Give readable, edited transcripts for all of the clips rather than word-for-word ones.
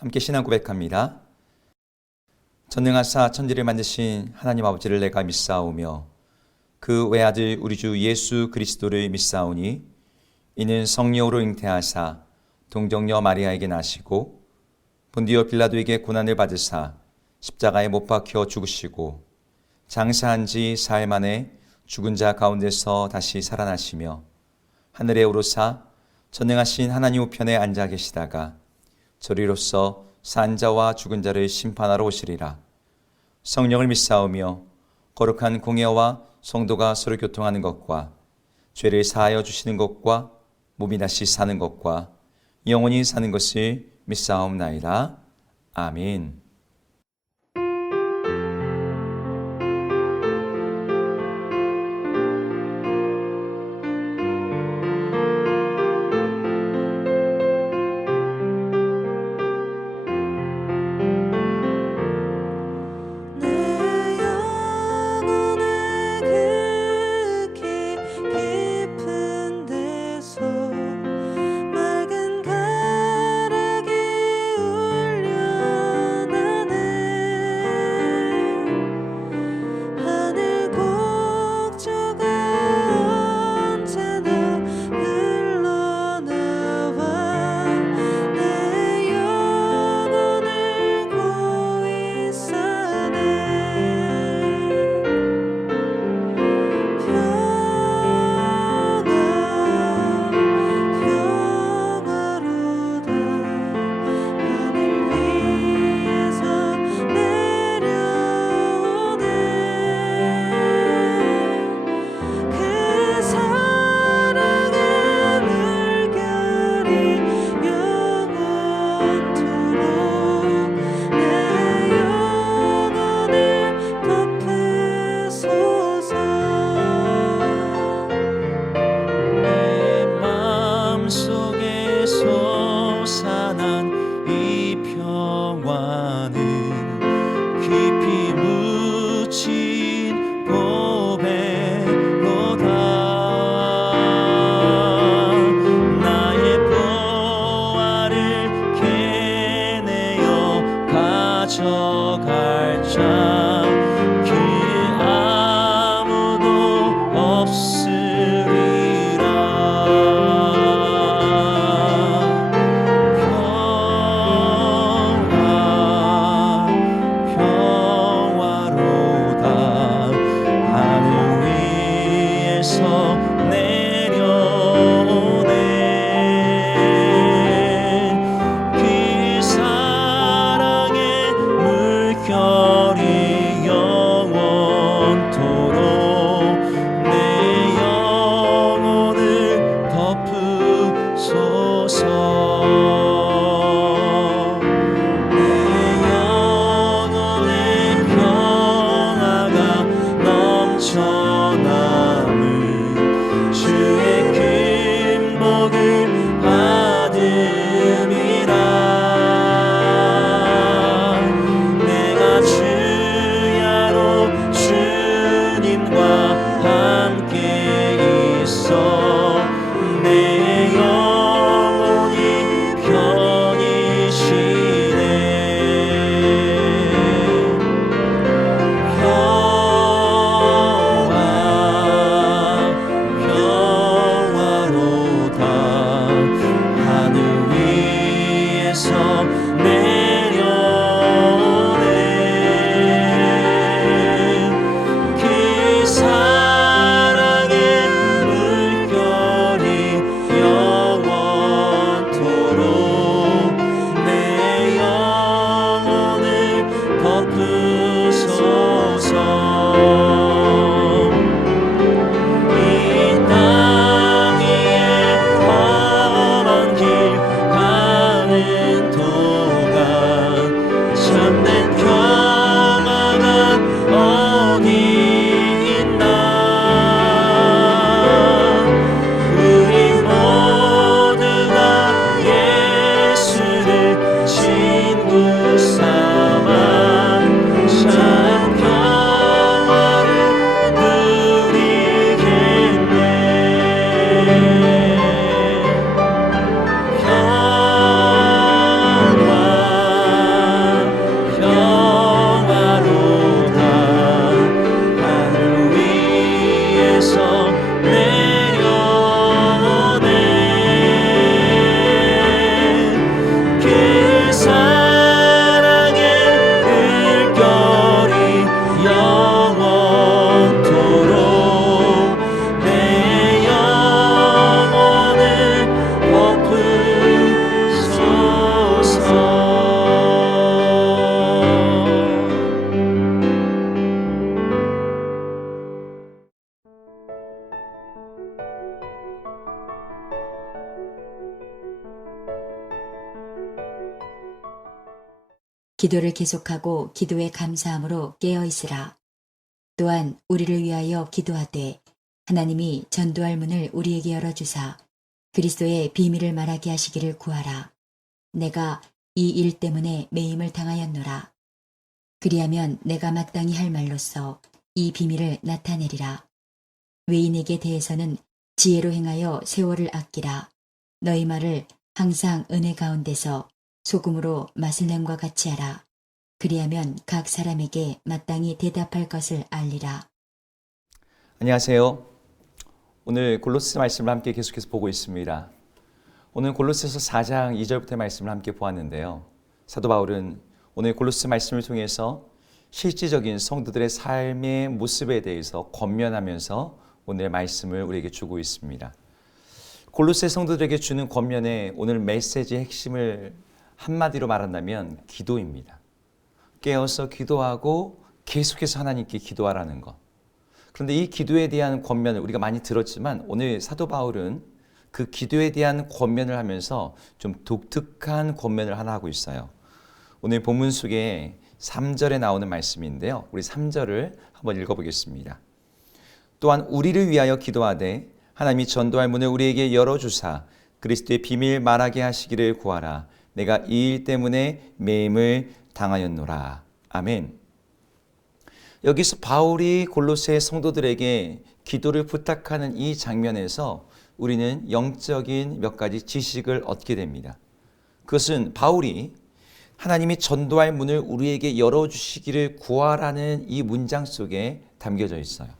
함께 신앙 고백합니다. 전능하사 천지를 만드신 하나님 아버지를 내가 믿사오며 그 외아들 우리 주 예수 그리스도를 믿사오니 이는 성령으로 잉태하사 동정녀 마리아에게 나시고 본디오 빌라도에게 고난을 받으사 십자가에 못 박혀 죽으시고 장사한 지 사흘 만에 죽은 자 가운데서 다시 살아나시며 하늘에 오르사 전능하신 하나님 우편에 앉아 계시다가 저리로서 산 자와 죽은 자를 심판하러 오시리라. 성령을 믿사오며 거룩한 공예와 성도가 서로 교통하는 것과 죄를 사하여 주시는 것과 몸이 다시 사는 것과 영원히 사는 것을 믿사옵나이다. 아멘. 내 영혼이 기도를 계속하고 기도에 감사함으로 깨어 있으라. 또한 우리를 위하여 기도하되 하나님이 전도할 문을 우리에게 열어주사 그리스도의 비밀을 말하게 하시기를 구하라. 내가 이 일 때문에 매임을 당하였노라. 그리하면 내가 마땅히 할 말로써 이 비밀을 나타내리라. 외인에게 대해서는 지혜로 행하여 세월을 아끼라. 너희 말을 항상 은혜 가운데서 소금으로 맛을 냄과 같이 하라. 그리하면 각 사람에게 마땅히 대답할 것을 알리라. 안녕하세요. 오늘 골로새 말씀을 함께 계속해서 보고 있습니다. 오늘 골로새서 4장 2절부터의 말씀을 함께 보았는데요. 사도 바울은 오늘 골로새 말씀을 통해서 실질적인 성도들의 삶의 모습에 대해서 권면하면서 오늘 말씀을 우리에게 주고 있습니다. 골로새 성도들에게 주는 권면의 오늘 메시지의 핵심을 한마디로 말한다면 기도입니다. 깨어서 기도하고 계속해서 하나님께 기도하라는 것. 그런데 이 기도에 대한 권면을 우리가 많이 들었지만 오늘 사도 바울은 그 기도에 대한 권면을 하면서 좀 독특한 권면을 하나 하고 있어요. 오늘 본문 속에 3절에 나오는 말씀인데요. 우리 3절을 한번 읽어보겠습니다. 또한 우리를 위하여 기도하되 하나님이 전도할 문을 우리에게 열어주사 그리스도의 비밀 말하게 하시기를 구하라. 내가 이 일 때문에 매임을 당하였노라. 아멘. 여기서 바울이 골로새 성도들에게 기도를 부탁하는 이 장면에서 우리는 영적인 몇 가지 지식을 얻게 됩니다. 그것은 바울이 하나님이 전도할 문을 우리에게 열어주시기를 구하라는 이 문장 속에 담겨져 있어요.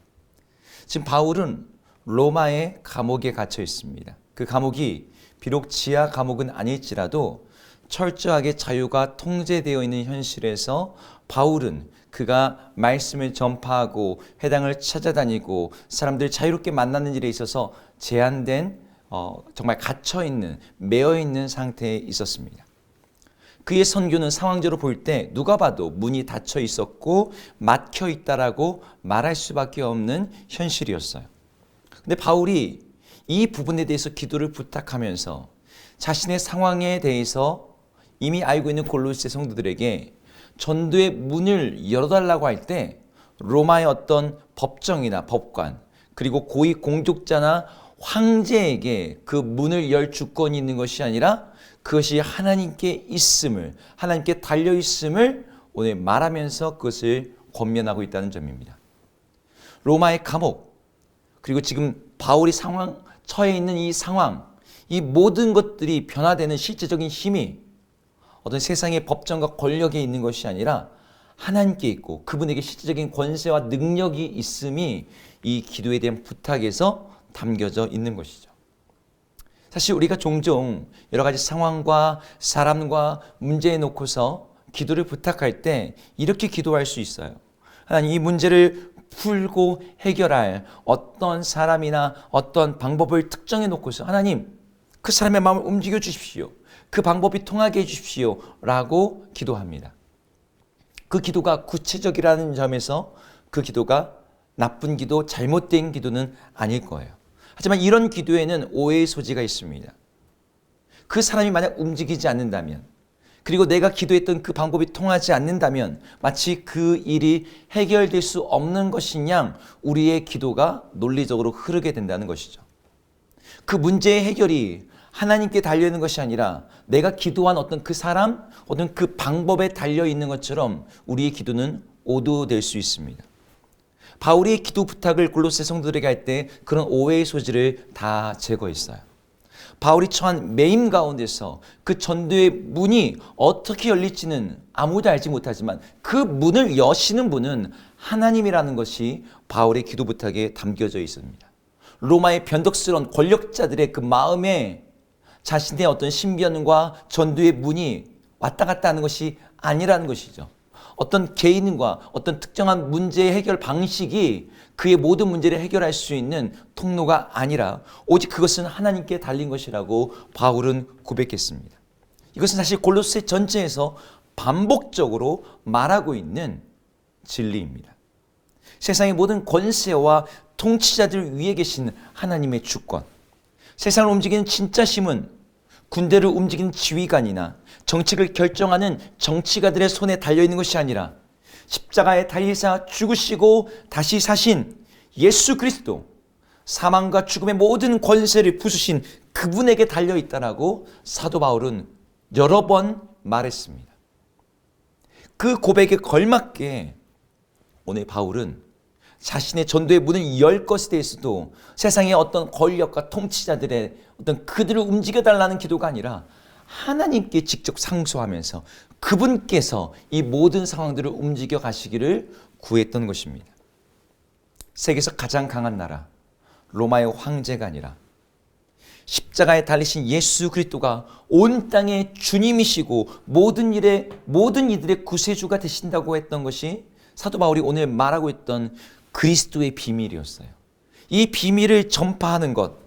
지금 바울은 로마의 감옥에 갇혀 있습니다. 그 감옥이 비록 지하 감옥은 아닐지라도 철저하게 자유가 통제되어 있는 현실에서 바울은 그가 말씀을 전파하고 회당을 찾아다니고 사람들 자유롭게 만나는 일에 있어서 제한된 정말 갇혀있는 매여있는 상태에 있었습니다. 그의 선교는 상황적으로 볼 때 누가 봐도 문이 닫혀 있었고 막혀 있다라고 말할 수밖에 없는 현실이었어요. 근데 바울이 이 부분에 대해서 기도를 부탁하면서 자신의 상황에 대해서 이미 알고 있는 골로새 성도들에게 전도의 문을 열어달라고 할 때 로마의 어떤 법정이나 법관 그리고 고위 공직자나 황제에게 그 문을 열 주권이 있는 것이 아니라 그것이 하나님께 있음을, 하나님께 달려 있음을 오늘 말하면서 그것을 권면하고 있다는 점입니다. 로마의 감옥, 그리고 지금 바울이 처해 있는 이 상황, 이 모든 것들이 변화되는 실제적인 힘이 어떤 세상의 법정과 권력에 있는 것이 아니라 하나님께 있고 그분에게 실질적인 권세와 능력이 있음이 이 기도에 대한 부탁에서 담겨져 있는 것이죠. 사실 우리가 종종 여러 가지 상황과 사람과 문제에 놓고서 기도를 부탁할 때 이렇게 기도할 수 있어요. 하나님, 이 문제를 풀고 해결할 어떤 사람이나 어떤 방법을 특정해 놓고서 하나님, 그 사람의 마음을 움직여 주십시오. 그 방법이 통하게 해 주십시오. 라고 기도합니다. 그 기도가 구체적이라는 점에서 그 기도가 나쁜 기도, 잘못된 기도는 아닐 거예요. 하지만 이런 기도에는 오해의 소지가 있습니다. 그 사람이 만약 움직이지 않는다면, 그리고 내가 기도했던 그 방법이 통하지 않는다면 마치 그 일이 해결될 수 없는 것인 양 우리의 기도가 논리적으로 흐르게 된다는 것이죠. 그 문제의 해결이 하나님께 달려있는 것이 아니라 내가 기도한 어떤 그 사람, 어떤 그 방법에 달려있는 것처럼 우리의 기도는 오도될 수 있습니다. 바울이 기도 부탁을 골로새 성도들에게 할 때 그런 오해의 소지를 다 제거했어요. 바울이 처한 매임 가운데서 그 전도의 문이 어떻게 열릴지는 아무도 알지 못하지만 그 문을 여시는 분은 하나님이라는 것이 바울의 기도 부탁에 담겨져 있습니다. 로마의 변덕스러운 권력자들의 그 마음에 자신의 어떤 신변과 전도의 문이 왔다 갔다 하는 것이 아니라는 것이죠. 어떤 개인과 어떤 특정한 문제의 해결 방식이 그의 모든 문제를 해결할 수 있는 통로가 아니라 오직 그것은 하나님께 달린 것이라고 바울은 고백했습니다. 이것은 사실 골로새 전체에서 반복적으로 말하고 있는 진리입니다. 세상의 모든 권세와 통치자들 위에 계신 하나님의 주권, 세상을 움직이는 진짜 힘은 군대를 움직이는 지휘관이나 정책을 결정하는 정치가들의 손에 달려있는 것이 아니라 십자가에 달리사 죽으시고 다시 사신 예수 그리스도, 사망과 죽음의 모든 권세를 부수신 그분에게 달려있다라고 사도 바울은 여러 번 말했습니다. 그 고백에 걸맞게 오늘 바울은 자신의 전도의 문을 열 것에 대해서도 세상의 어떤 권력과 통치자들의 어떤 그들을 움직여달라는 기도가 아니라 하나님께 직접 상소하면서 그분께서 이 모든 상황들을 움직여 가시기를 구했던 것입니다. 세계에서 가장 강한 나라 로마의 황제가 아니라 십자가에 달리신 예수 그리스도가 온 땅의 주님이시고 모든 이들의 구세주가 되신다고 했던 것이 사도 바울이 오늘 말하고 있던 그리스도의 비밀이었어요. 이 비밀을 전파하는 것,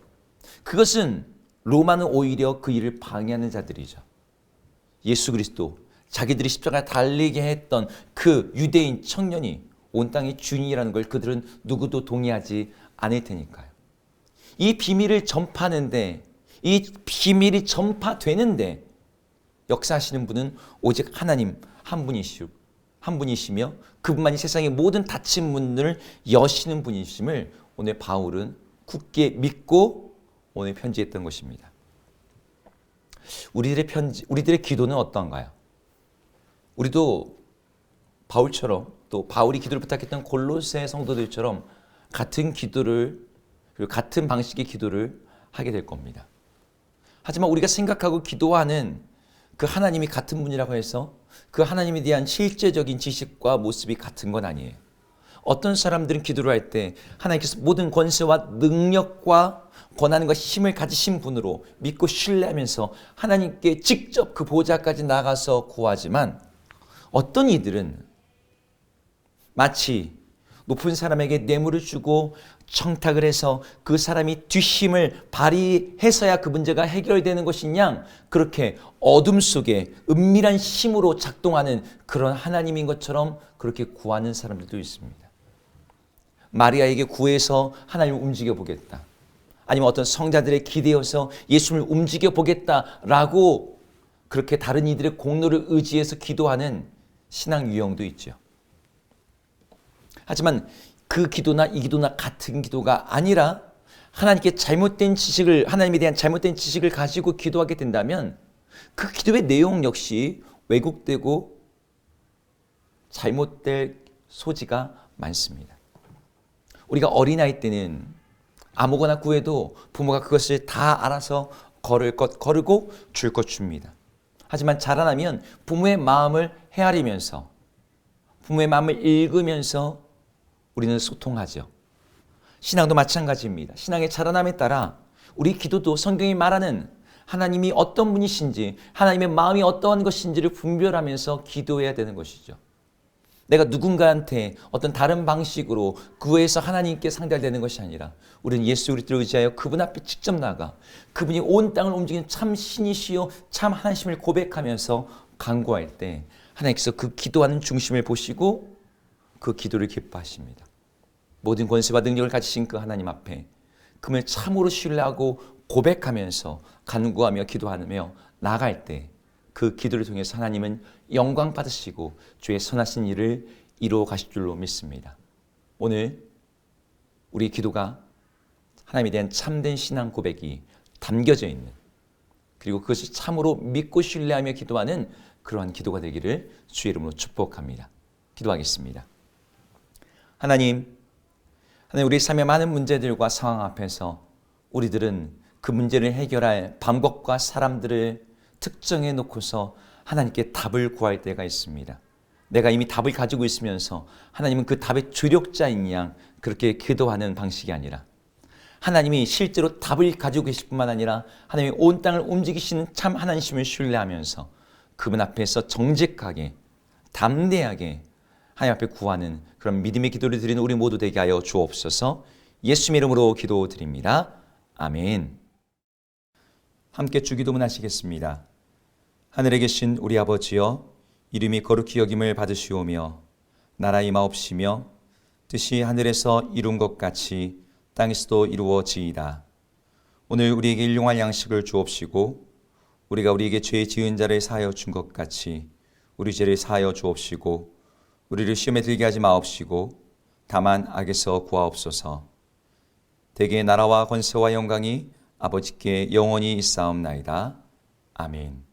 그것은 로마는 오히려 그 일을 방해하는 자들이죠. 예수 그리스도, 자기들이 십자가에 달리게 했던 그 유대인 청년이 온 땅의 주인이라는 걸 그들은 누구도 동의하지 않을 테니까요. 이 비밀을 전파하는데, 이 비밀이 전파되는데 역사하시는 분은 오직 하나님 한 분이시며 그분만이 세상의 모든 닫힌 문을 여시는 분이심을 오늘 바울은 굳게 믿고 오늘 편지했던 것입니다. 우리들의 기도는 어떤가요? 우리도 바울처럼 또 바울이 기도를 부탁했던 골로새 성도들처럼 같은 기도를 그리고 같은 방식의 기도를 하게 될 겁니다. 하지만 우리가 생각하고 기도하는 그 하나님이 같은 분이라고 해서 그 하나님에 대한 실제적인 지식과 모습이 같은 건 아니에요. 어떤 사람들은 기도를 할 때 하나님께서 모든 권세와 능력과 권한과 힘을 가지신 분으로 믿고 신뢰하면서 하나님께 직접 그 보좌까지 나가서 구하지만 어떤 이들은 마치 높은 사람에게 뇌물을 주고 청탁을 해서 그 사람이 뒷힘을 발휘해서야 그 문제가 해결되는 것인 양 그렇게 어둠 속에 은밀한 힘으로 작동하는 그런 하나님인 것처럼 그렇게 구하는 사람들도 있습니다. 마리아에게 구해서 하나님을 움직여 보겠다. 아니면 어떤 성자들의 기대어서 예수님을 움직여 보겠다라고 그렇게 다른 이들의 공로를 의지해서 기도하는 신앙 유형도 있죠. 하지만 그 기도나 이 기도나 같은 기도가 아니라 하나님에 대한 잘못된 지식을 가지고 기도하게 된다면 그 기도의 내용 역시 왜곡되고 잘못될 소지가 많습니다. 우리가 어린아이 때는 아무거나 구해도 부모가 그것을 다 알아서 거르고 줄 것 줍니다. 하지만 자라나면 부모의 마음을 헤아리면서 부모의 마음을 읽으면서 우리는 소통하죠. 신앙도 마찬가지입니다. 신앙의 자라남에 따라 우리 기도도 성경이 말하는 하나님이 어떤 분이신지 하나님의 마음이 어떠한 것인지를 분별하면서 기도해야 되는 것이죠. 내가 누군가한테 어떤 다른 방식으로 구해서 하나님께 상달되는 것이 아니라 우리는 예수 그리스도를 의지하여 그분 앞에 직접 나가 그분이 온 땅을 움직이는 참 신이시요 참 하나님을 고백하면서 간구할 때 하나님께서 그 기도하는 중심을 보시고 그 기도를 기뻐하십니다. 모든 권세와 능력을 가지신 그 하나님 앞에 그분을 참으로 신뢰하고 고백하면서 간구하며 기도하며 나아갈 때 그 기도를 통해서 하나님은 영광 받으시고 주의 선하신 일을 이루어 가실 줄로 믿습니다. 오늘 우리 기도가 하나님에 대한 참된 신앙 고백이 담겨져 있는 그리고 그것이 참으로 믿고 신뢰하며 기도하는 그러한 기도가 되기를 주의 이름으로 축복합니다. 기도하겠습니다. 하나님 우리 삶의 많은 문제들과 상황 앞에서 우리들은 그 문제를 해결할 방법과 사람들을 특정해 놓고서 하나님께 답을 구할 때가 있습니다. 내가 이미 답을 가지고 있으면서 하나님은 그 답의 조력자인 양 그렇게 기도하는 방식이 아니라 하나님이 실제로 답을 가지고 계실 뿐만 아니라 하나님이 온 땅을 움직이시는 참 하나님을 신뢰하면서 그분 앞에서 정직하게 담대하게 하나님 앞에 구하는 그런 믿음의 기도를 드리는 우리 모두 되게 하여 주옵소서. 예수님의 이름으로 기도드립니다. 아멘. 함께 주기도문 하시겠습니다. 하늘에 계신 우리 아버지여 이름이 거룩히 여김을 받으시오며 나라 임하옵시며 뜻이 하늘에서 이룬 것 같이 땅에서도 이루어지이다. 오늘 우리에게 일용할 양식을 주옵시고 우리가 우리에게 죄 지은 자를 사하여 준 것 같이 우리 죄를 사하여 주옵시고 우리를 시험에 들게 하지 마옵시고 다만 악에서 구하옵소서. 대개 나라와 권세와 영광이 아버지께 영원히 있사옵나이다. 아멘.